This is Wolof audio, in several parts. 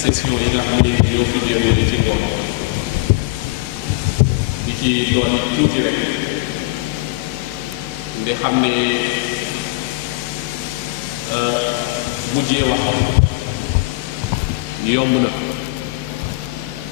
session yi nga xam ne ñoo fi déroulé ci ngoon di ci doon tuuti rek nga xam ne mujjee wax yomb na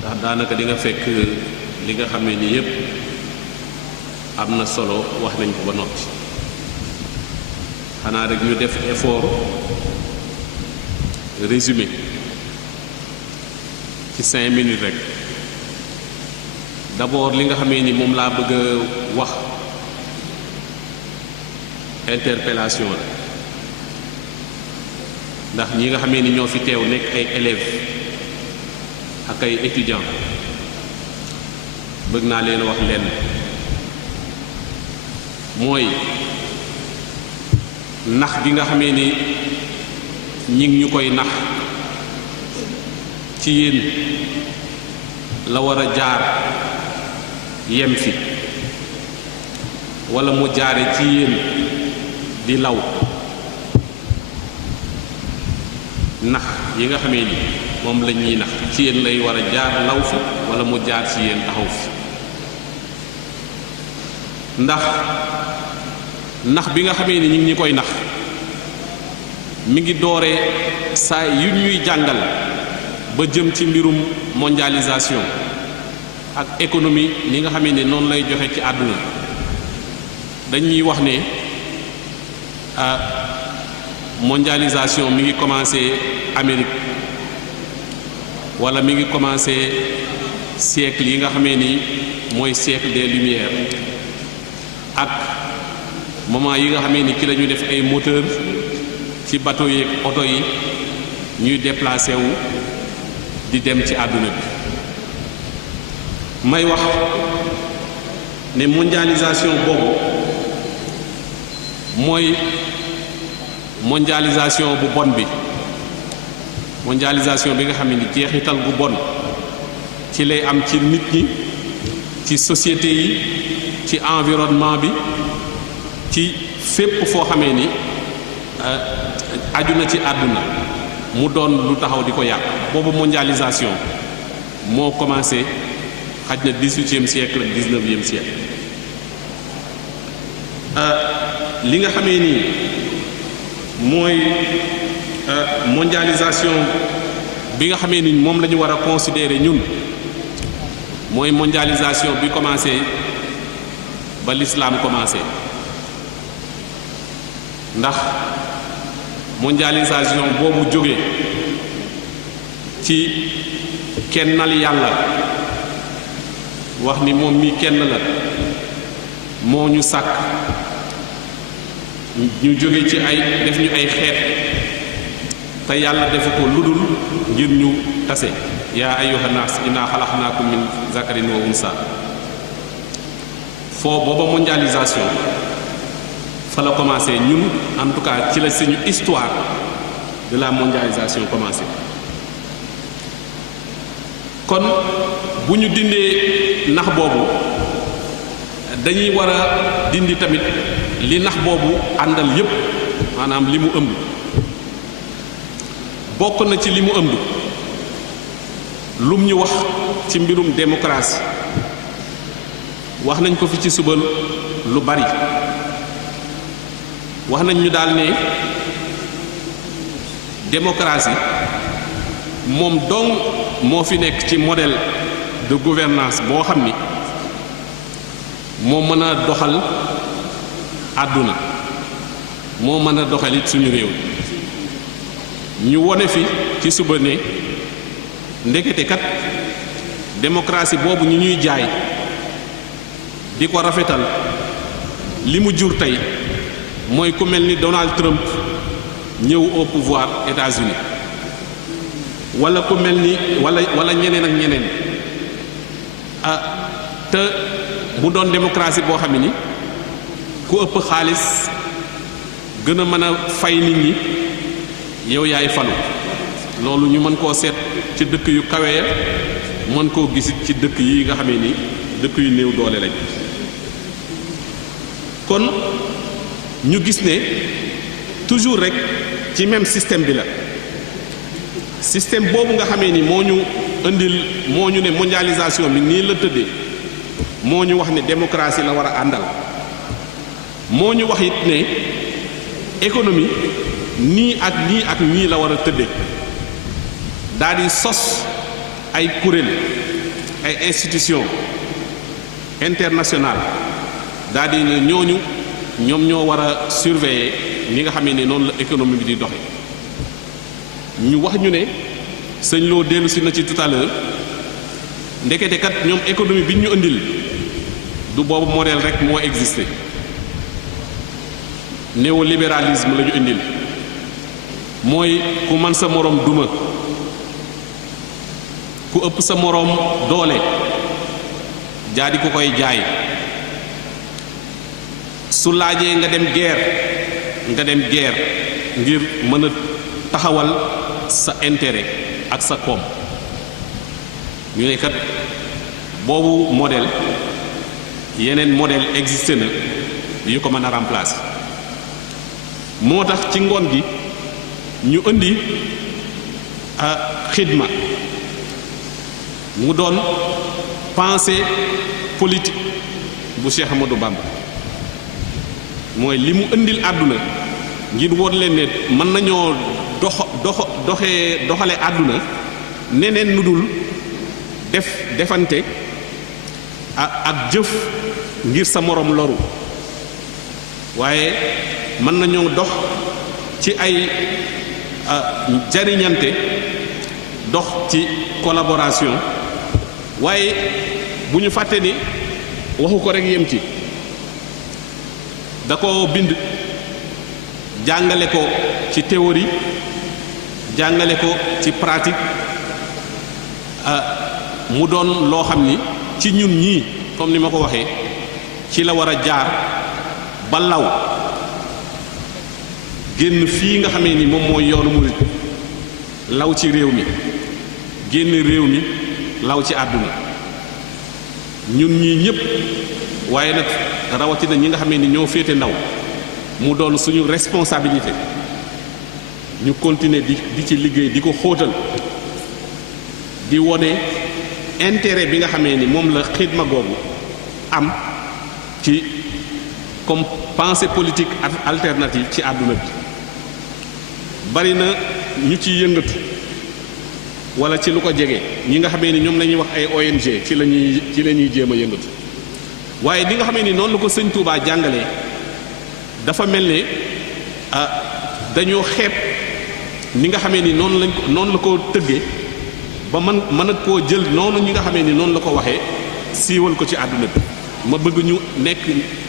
ndax daanaka di nga fekk li nga xam ne ni yépp am na solo wax nañ ko ba noppi xanaa rek ñu def effort résumé ci 5 minutes rek d'abord li nga xamee ni moom laa bëgg a wax interpellation la ndax ñi nga xamee ni ñoo fi teew nekk ay élèves ak ay étudiants bëgg naa leen wax lenn mooy nax bi nga xamee ni ñi ngi ñu koy nax ci yéen la war a jaar yem fi walla mu jaare ci yéen di law nax yi nga xamee ni moom la ñuy nax ci yéen lay war a jaar law fi walla mu jaar ci yéen taxaw fi ndax nax bi nga xamee ni ñu ngi ñu koy nax mi ngi dooree saa yu ñuy jàngal ba jëm ci mbirum mondialisation ak économie ni nga xamee ne noonu lay joxe ci àdduna dañuy wax ne mondialisation mi ngi commencé Amérique walla mi ngi commencé siècle yi nga xamee ni mooy siècle des Lumières ak moment yi nga xamee ni ci la ñu def ay moteur ci bateau yeeg oto yi ñuy déplacé wu di dem ci àdduna bi may wax ne mondialisation boobu mooy mondialisation bu bon bi mondialisation bi nga xam ne jeexital gu bon ci lay am ci nit ñi ci société yi ci environnement bi ci fépp foo xamee ni aju na ci àdduna mu doon lu taxaw di ko yàq boobu mondialisation moo commencé xaj na 18e siècle ak 19e siècle li nga xamee ni mooy mondialisation bi nga xamee ni moom la ñu war a considérer ñun mooy mondialisation bi commencé ba l'islam commencé ndax mondialisation boobu jóge ci kennal yàlla wax ni moom mi kenn la moo ñu sàkk ñu jóge ci ay def ñu ay xeet te yàlla defu ko ludul ngir ñu tase yaa ayyuhan naas inna xalaqnaakum min zakarin wa unsa foo booba mondialisation fa la commencé ñun en tout cas ci la suñu histoire de la mondialisation commencé kon bu ñu dindee nax boobu dañuy war a dindi tamit li nax boobu àndal yépp maanaam li mu ëmb bokk na ci li mu ëmb lum ñu wax ci mbirum démocratie wax nañ ko fi ci suba lu bari wax nañ ñu daal ne démocratie moom dong moo fi nekk ci modèle de gouvernance boo xam ni moo mën a doxal àdduna moo mën a doxal it suñu réew ñu wone fi ci suba ne ndekete kat démocratie boobu ñu ñuy jaay di ko rafetal li mu jur tey mooy ku mel ni Donald Trump ñëw au pouvoir États-Unis wala ku mel ni wala ñeneen ak ñeneen te mu doon démocratie boo xam ni ku ëpp xaalis gën a mën a fay nit ñi yow yaay falu loolu ñu mën koo seet ci dëkk yu kawe ya mën koo gisit ci dëkk yi nga xamee ni dëkk yu néew doole lañ. kon ñu gis ne toujours rek ci même système bi la système boobu nga xamee ni moo ñu ne mondialisation bi nii la tëddee moo ñu wax ne démocratie la war a àndal moo ñu wax it ne économie nii ak nii la war a tëddee daal di sos ay kuréel ay institution internationale daal di ne ñooñu ñoom ñoo war a surveiller ni nga xamee ne noonu la économie bi di doxe ñu wax ñu ne sëñ loo dellu si na ci tout à l'heure ndekete kat ñoom économie bi ñu indil du boobu modèle rek moo existé néolibéralisme la ñu indil mooy ku man sa moroom duma ku ëpp sa moroom doole jaa di ko koy jaay su laajee nga dem guerre ngir mën a taxawal sa intérêt ak sa koom ñu ne kat boobu modèle yeneen modèle existé na yu ko mën a remplacer moo tax ci ngoon gi ñu indi xidma mu doon pensée politique bu Cheikh Ahmadou Bamba mooy li mu indil àdduna ngir woon leen ne mën nañoo doxale àdduna neneen nu dul defante ak jëf ngir sa moroom loru waaye mën nañoo dox ci ay jariñante dox ci collaboration waaye bu ñu fàtte ni waxu ko rek yem ci da ko bind jàngale ko ci théorie jàngale ko ci pratique mu doon loo xam ni ci ñun ñii comme ni ma ko waxee ci la war a jaar ba law génn fii nga xamee ni moom mooy yoonu murit law ci réew mi génn réew mi law ci àdduna ñun ñii ñëpp waaye nag rawatina ñi nga xamee ni ñoo féete ndaw mu doon suñu responsabilité ñu continuer di ci liggéey di ko xóotal di wone intérêt bi nga xamee ni moom la xidma googu am ci comme pensée politique alternative ci àdduna bi bari na ñu ci yëngatu wala ci lu ko jege ñi nga xamee ni ñoom la ñuy wax ay ONG ci la ñuy jéem a yëngatu waaye li nga xamee ni noonu la ko sëñ Touba jàngalee dafa mel ne dañoo xeeb ni nga xamee ni noonu la ko tëggee ba mën a koo jël noonu ñi nga xamee ni noonu la ko waxee siiwal ko ci àdduna bi ma bëgg ñu nekk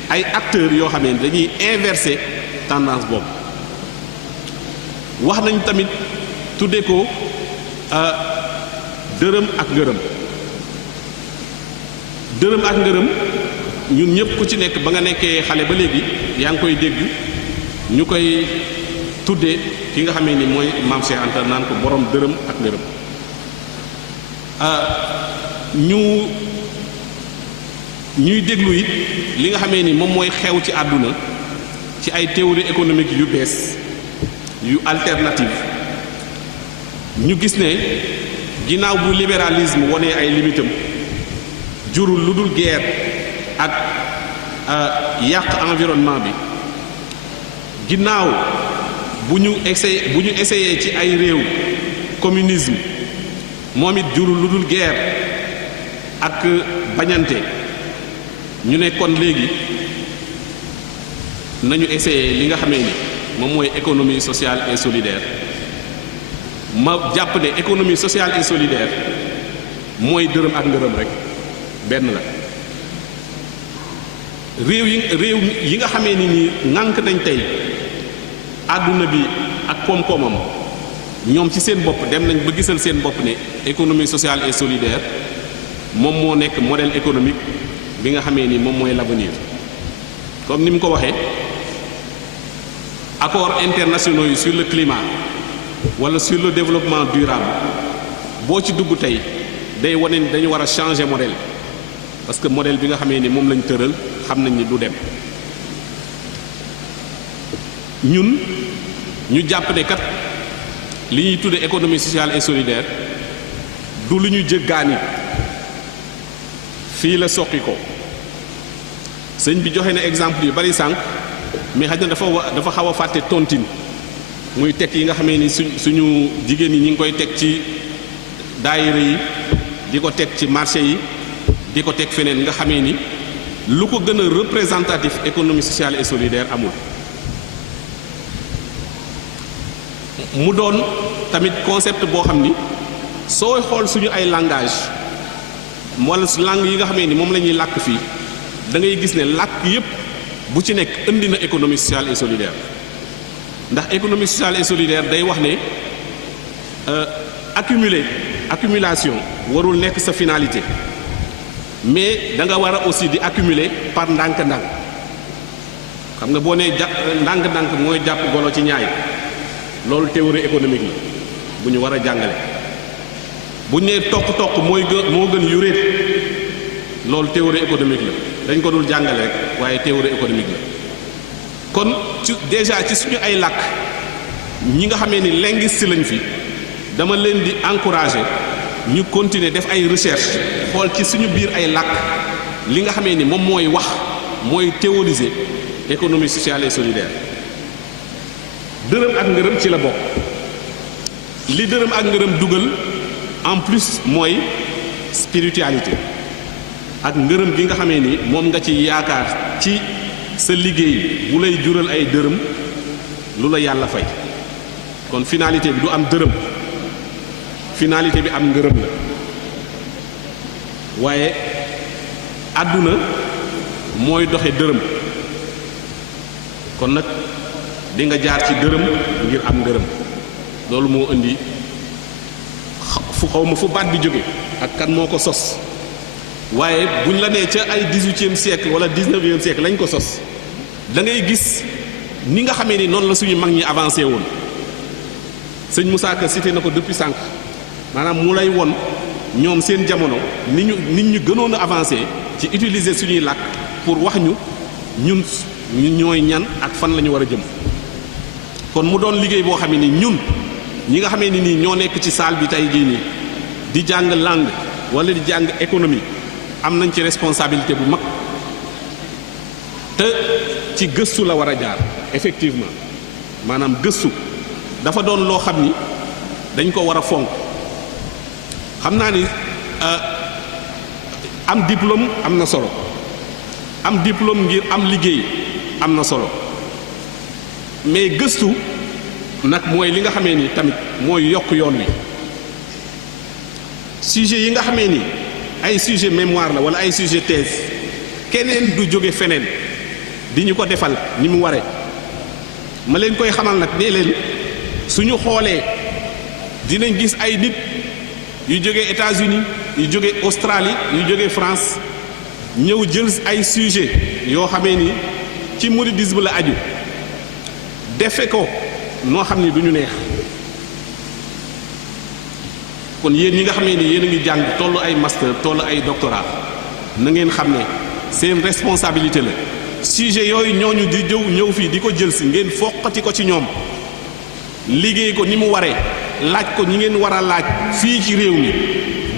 ay acteurs yoo xamee ni dañuy inverser tendance boobu wax nañ tamit tuddee ko dërëm ak ngërëm ñun ñëpp ku ci nekk ba nga nekkee xale ba léegi yaa ngi koy dégg ñu koy tuddee ki nga xamee ni mooy maam Cheikh Anta naan ko borom dërëm ak ngërëm ñuy déglu it li nga xamee ni moom mooy xew ci àdduna ci ay théorie économique yu bees yu alternative ñu gis ne ginnaaw bu libéralisme wonee ay limitam jurul lu dul guerre ak yàq environnement bi ginnaaw bu ñu essayé ci ay réew communisme moom it jurul lu dul guerre ak bañante ñu ne kon léegi nañu essayé li nga xamee ni moom mooy économie sociale et solidaire ma jàpp ne économie sociale et solidaire mooy dërëm ak ngërëm rek benn la réew yi nga xamee ni ñi ŋànk nañ tey àdduna bi ak koom-koomam ñoom ci seen bopp dem nañ ba gisal seen bopp ne économie sociale et solidaire moom moo nekk modèle économique bi nga xamee ni moom mooy l'avenir comme ni mu ko waxee accords internationaux yi sur le climat wala sur le développement durable boo ci dugg tey day wane ni dañu war a changer modèle parce que modèle bi nga xamee ni moom lañ tëral xam nañ ni du dem ñun ñu jàpp ne kat li ñuy tudde économie sociale et solidaire du lu ñu jëggaani fii la soqi ko sëñ bi joxe na exemple yu bari sànq mais xaj na dafa xaw a fàtte tontine muy teg yi nga xamee ni suñu jigéen ñi ñi ngi koy teg ci daayira yi di ko teg ci marché yi di ko teg feneen nga xamee ni lu ko gën a représentatif économie sociale et solidaire amul mu doon tamit concept boo xam ni sooy xool suñu ay langage wala langue yi nga xamee ni moom la ñuy làkk fii da ngay gis ne làkk yépp bu ci nekk indi na économie sociale et solidaire ndax économie sociale et solidaire day wax ne accumulation warul nekk sa finalité mais da nga war a aussi di accumuler par ndànk-ndànk xam nga boo nee ndànk-ndànk mooy jàpp golo ci ñaay loolu théorie économique la bu ñu war a jàngale bu ñu nee toq-toq moo gën yuréet loolu théorie économique la dañ ko dul jàngale rek waaye théorie économique la kon ci déjà ci suñu ay làkk ñi nga xamee ni linguiste lañ fi dama leen di encourager ñu continuer def ay recherche xool ci suñu biir ay làkk li nga xamee ni moom mooy wax mooy théoriser économie sociale et solidaire dërëm ak ngërëm ci la bokk li dërëm ak ngërëm dugal en plus mooy spiritualité ak ngërëm gi nga xamee ni moom nga ci yaakaar ci sa liggéey bu lay jural ay dërëm lu la yàlla fay kon finalité bi du am dërëm finalité bi am ngërëm la waaye àdduna mooy doxe dërëm kon nag di nga jaar ci dërëm ngir am ngërëm loolu moo indi xaw ma fu baat bi jóge ak kan moo ko sos waaye buñ la nee ca ay 18e siècle wala 19e siècle lañ ko sos da ngay gis ni nga xamee ni noonu la suñu mag ñi avancé woon sëñ Moussa Ka cité na ko depuis sànq maanaam mu lay won ñoom seen jamono nit ñu gënoon a avancé ci utiliser suñuy làkk pour wax ñu ñun ñooy ñan ak fan la ñu war a jëm kon mu doon liggéey boo xam ne ni ñun ñi nga xamee ni nii ñoo nekk ci salle bi tey jii nii di jàng langue wala di jàng économie am nañ ci responsabilité bu mag te ci gëstu la war a jaar effectivement maanaam gëstu dafa doon loo xam ni dañ ko war a fonk xam naa ni am diplôme am na solo am diplôme ngir am liggéey am na solo mais gëstu nag mooy li nga xamee ni tamit mooy yokk yoon wi sujet yi nga xamee ni ay sujet mémoire la wala ay sujet thèse keneen du jóge feneen di ñu ko defal ni mu waree ma leen koy xamal nag nee leen suñu xoolee dinañ gis ay nit yu jóge États-Unis yu jóge Australie yu jóge France ñëw jël ay sujet yoo xamee ni ci mouridisme la aju defe ko noo xam ni du ñu neex kon yéen ñi nga xamee ni yéen a ngi jàng tollu ay master tollu ay doctorat na ngeen xam ne seen responsabilité la sujet yooyu ñooñu di ñëw fii di ko jël si ngeen foqati ko ci ñoom liggéey ko ni mu waree laaj ko ñi ngeen war a laaj fii ci réew mi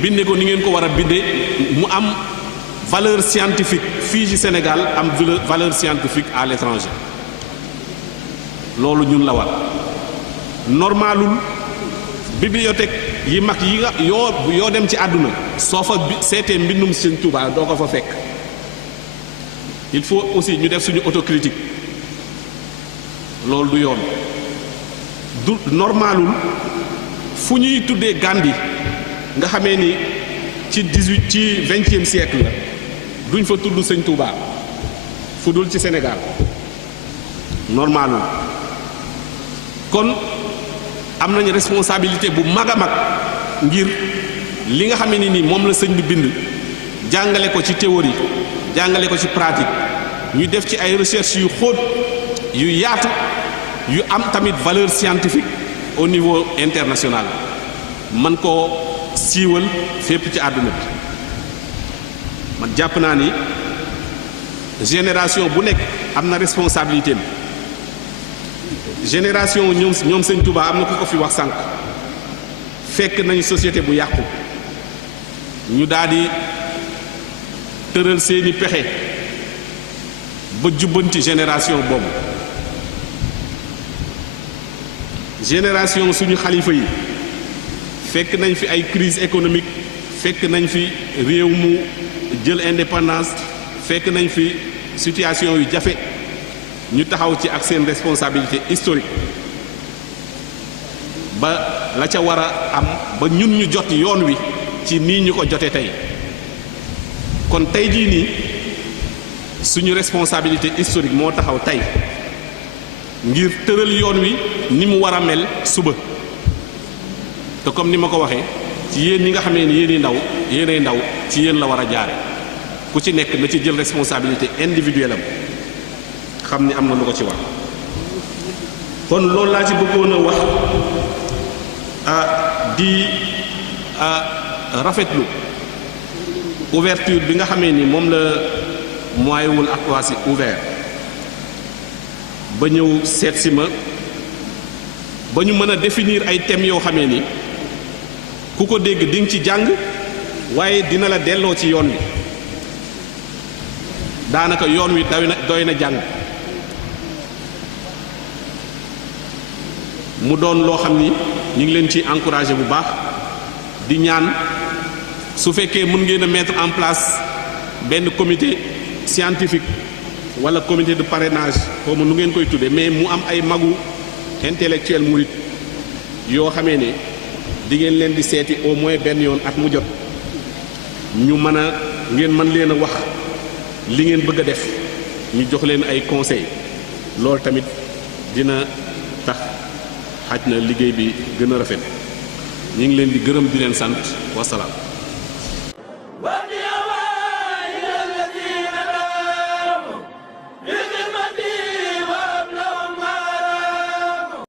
binde ko ni ngeen ko war a binde mu am valeur scientifique fii ci Sénégal am valeur scientifique à l'étranger loolu ñun la war normalul bibliothèque yi mag yi nga yoo dem ci àdduna soo fa seetee mbindum Sëñ Tuubaa doo ko fa fekk il faut aussi ñu def suñu autocritique loolu du yoon du normalul fu ñuy tuddee Gandhi nga xamee ni ci 20e siècle la duñ fa tudd Sëñ Tuubaa fu dul ci Sénégal normalul kon am nañ responsabilité bu mag a mag ngir li nga xam ne ni moom la sëñ bi bind jàngale ko ci théorie jàngale ko ci pratique ñu def ci ay recherche yu xóot yu yaatu yu am tamit valeur scientifique au niveau international man koo siiwal fépp ci àdduna bi man jàpp naa ni génération bu nekk am na responsabilité génération ñoom Sëñ Touba am na ku ko fi wax sànq fekk nañu société bu yàqu ñu daal di tëral seeni pexe ba jubbanti génération boobu génération suñu xalifa yi fekk nañ fi ay crise économique fekk nañ fi réew mu jël indépendance fekk nañ fi situation yu jafe ñu taxaw ci ak seen responsabilité historique ba la ca war a am ba ñun ñu jot yoon wi ci nii ñu ko jote tey kon tey jii nii suñu responsabilité historique moo taxaw tey ngir tëral yoon wi ni mu war a mel suba te comme ni ma ko waxee ci yéen ñi nga xamee ni yéenay ndaw ci yéen la war a jaare ku ci nekk na ci jël responsabilité individuelle am xam ni am na lu ko ci war kon loolu laa ci bëggoon a wax di rafetlu ouverture bi nga xamee ni moom la Moyen-Wul Akwaasi ouvert ba ñëw seet si ma ba ñu mën a définir ay thèmes yoo xamee ni ku ko dégg di nga ci jàng waaye dina la delloo ci yoon wi daanaka yoon wi doy na jàng mu doon loo xam ni ñu ngi leen ci encouragé bu baax di ñaan su fekkee mën ngeen a mettre en place benn comité scientifique wala comité de parrainage xaw ma nu ngeen koy tuddee mais mu am ay magu intellectuel murit yoo xamee ne di ngeen leen di seeti au moins benn yoon at mu jot ñu mën a ngeen mën leen a wax li ngeen bëgg a def ñu jox leen ay conseils loolu tamit dina tax xaj na liggéey bi gën a rafet ñu ngi leen di gërëm di leen sant wasalaam.